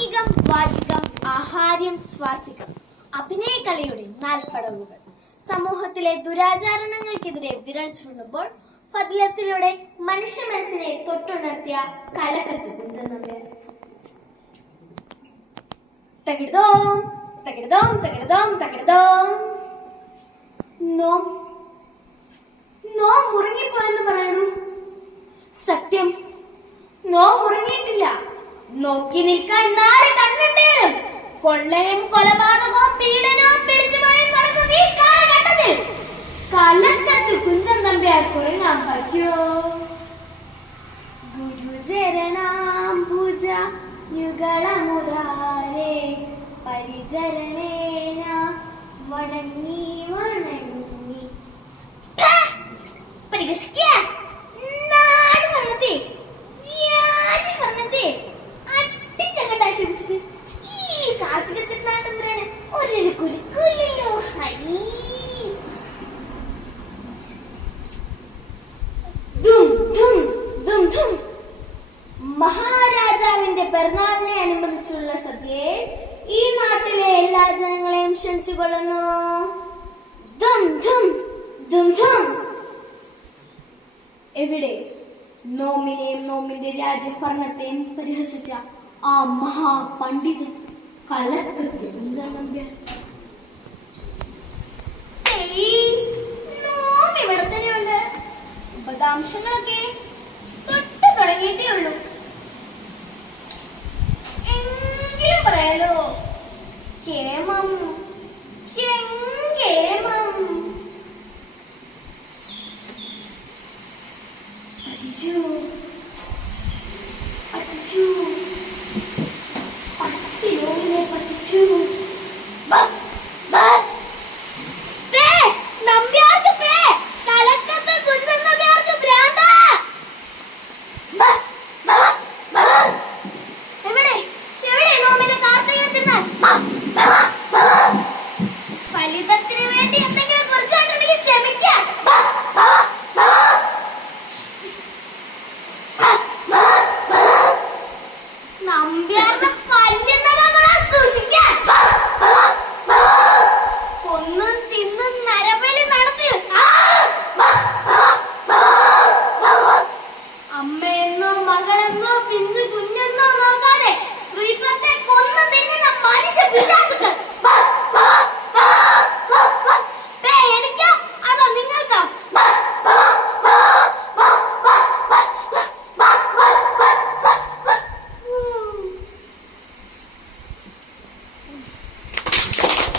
ആംഗികം വാചികം ആഹാര്യം സ്വാർത്ഥികം അഭിനയകലയുടെ നാൽപ്പടവുകൾ. സമൂഹത്തിലെ ദുരാചാരണങ്ങൾക്കെതിരെ വിരൽ ചൂണ്ടുമ്പോൾ ഫതിലത്തിലൂടെ മനുഷ്യ മനസ്സിനെ തൊട്ടുണർത്തിയ കലക്കത്തു കുഞ്ചൻ നമ്പ്യാർ തകിടതോം തകിടതോം തകിടതോം തകിടതോം. നോം നോക്കി നിൽക്കാൻ നാളെ കണ്ണുണ്ടേലും. കൊള്ളയും കൊലപാതകവും പീഡനവും പിടിച്ചുപോയി നടക്കുന്ന ഈ കാലഘട്ടത്തിൽ. കലക്കത്ത് കുഞ്ചൻ തമ്പിയാൽ കുറങ്ങാൻ പറ്റുമോ ഗുരുചരണാം പൂജ യുഗളമുദാരേ പരിചരണേന വണങ്ങി ഒരു കുരുക്കില്ലല്ലോ ഹരി മഹാരാജാവിന്റെ പിറന്നാളിനെ അനുബന്ധിച്ചുള്ള സദ്യയെ ഈ നാട്ടിലെ എല്ലാ ജനങ്ങളെയും ദും ദും. എവിടെ? നോമിനെയും നോമിന്റെ രാജ്യഭരണത്തെയും പരിഹസിച്ച ആ മഹാപണ്ഡിതൻ തന്നെയുണ്ട് ഉപദാംശങ്ങളൊക്കെ തൊട്ട് ഉള്ളൂ പറയാലോ കേമം അടിച്ചു അടിച്ചു പിഞ്ചു കുഞ്ഞെന്നോ നോക്കാതെ സ്ത്രീത്വത്തെ കൊന്നു തിന്നുന്ന മനുഷ്യ